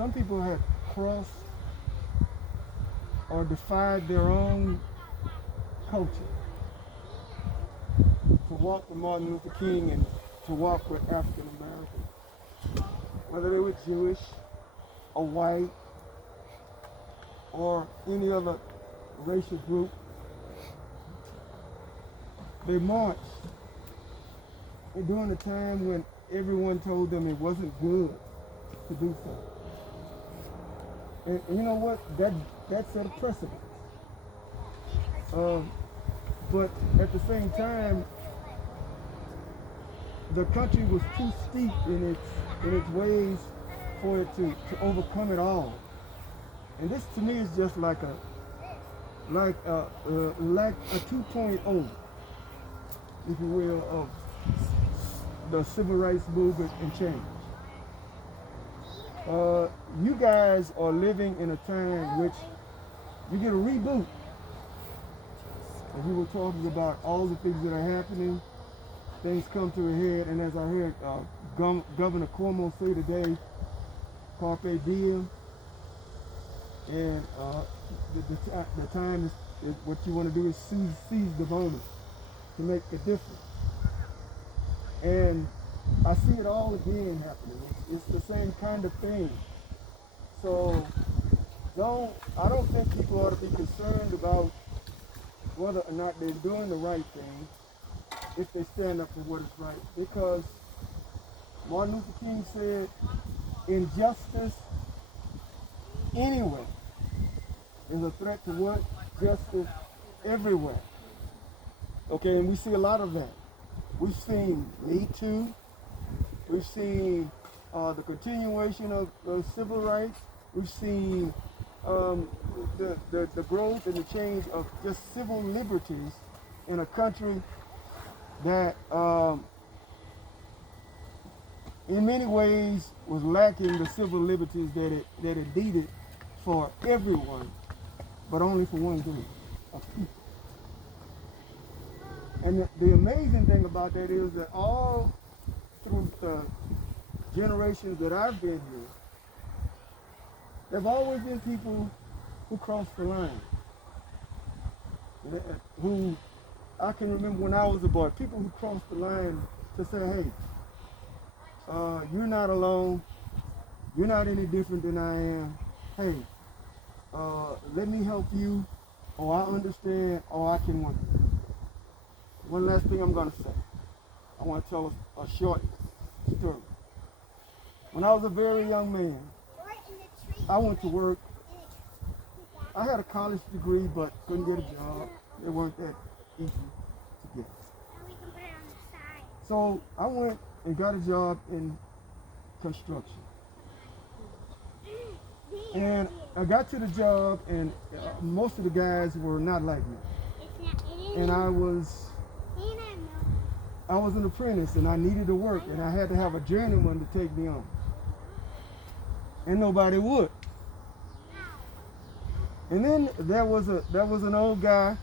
some people had crossed or defied their own culture to walk with Martin Luther King and to walk with African Americans, whether they were Jewish or white or any other racial group. They marched and during a time when everyone told them it wasn't good to do so. And you know what? That set a precedent. But at the same time, the country was too steep in its ways for it to overcome it all. And this to me is just like a 2.0, if you will, of the civil rights movement and change. You guys are living in a time which you get a reboot. And we were talking about all the things that are happening. Things come to a head, and as I heard Governor Cuomo say today, carpe diem, and the time is what you want to do is seize the moment to make a difference. And I see it all again happening. It's the same kind of thing. So I don't think people ought to be concerned about whether or not they're doing the right thing if they stand up for what is right. Because Martin Luther King said, injustice anywhere is a threat to what? Justice everywhere. Okay, and we see a lot of that. We've seen Me Too. We've seen the continuation of civil rights. We've seen the growth and the change of just civil liberties in a country that in many ways was lacking the civil liberties that it needed for everyone, but only for one group of people. And the amazing thing about that is that all through the generations that I've been here, there have always been people who crossed the line. Who I can remember when I was a boy, people who crossed the line to say, hey, you're not alone. You're not any different than I am. Hey, let me help you, or I understand, or I can work. One last thing I'm going to say. I want to tell a short story. When I was a very young man, I went to work. I had a college degree, but couldn't get a job. They weren't that easy to get. So I went and got a job in construction. And I got to the job, and most of the guys were not like me. And I was an apprentice, and I needed to work, and I had to have a journeyman to take me on. And nobody would. And then there was an old guy,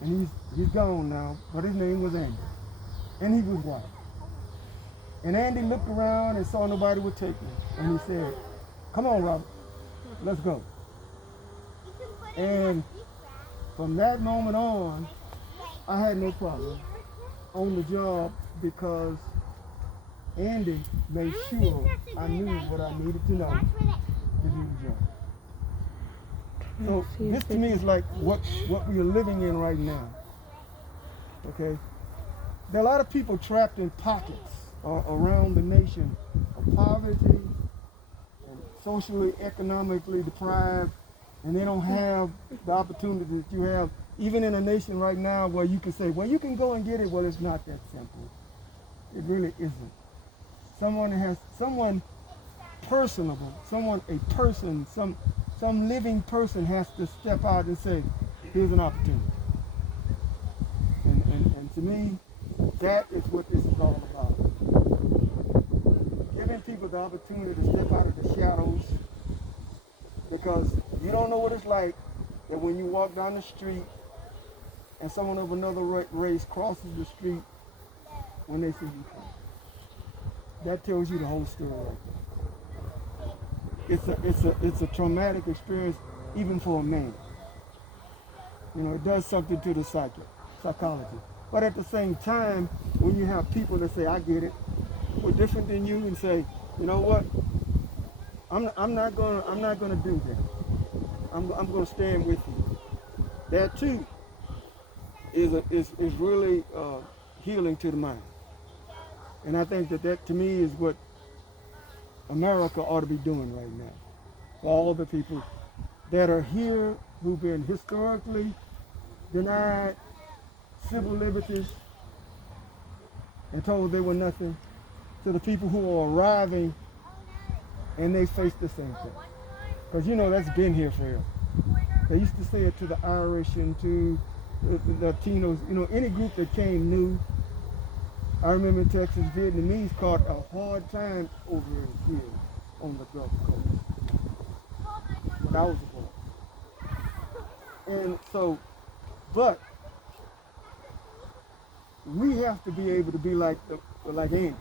and he's gone now, but his name was Andy, and he was white. And Andy looked around and saw nobody would take me, and he said, "Come on, Robert, let's go." And from that moment on, I had no problem on the job because Andy made sure I knew what I needed to know to do the job. So this to me is like what we are living in right now. Okay? There are a lot of people trapped in pockets around the nation of poverty and socially, economically deprived, and they don't have the opportunity that you have, even in a nation right now where you can say, well, you can go and get it. Well, it's not that simple. It really isn't. Someone personable, a person, some living person has to step out and say, here's an opportunity. And to me, that is what this is all about. Giving people the opportunity to step out of the shadows, because you don't know what it's like that when you walk down the street and someone of another race crosses the street when they see you come. that tells you the whole story right there. It's a traumatic experience even for a man. You know, it does something to the psychology. But at the same time, when you have people that say, I get it, we're different than you, and say, you know what, I'm not gonna do that. I'm gonna stand with you. That too is really healing to the mind. And I think that to me is what America ought to be doing right now. For all the people that are here who've been historically denied civil liberties and told they were nothing, to the people who are arriving and they face the same thing. Because you know that's been here forever. They used to say it to the Irish and to the Latinos, you know, any group that came new. I remember in Texas, Vietnamese caught a hard time over here on the Gulf Coast when I was a boy. And so, but we have to be able to be like Andy.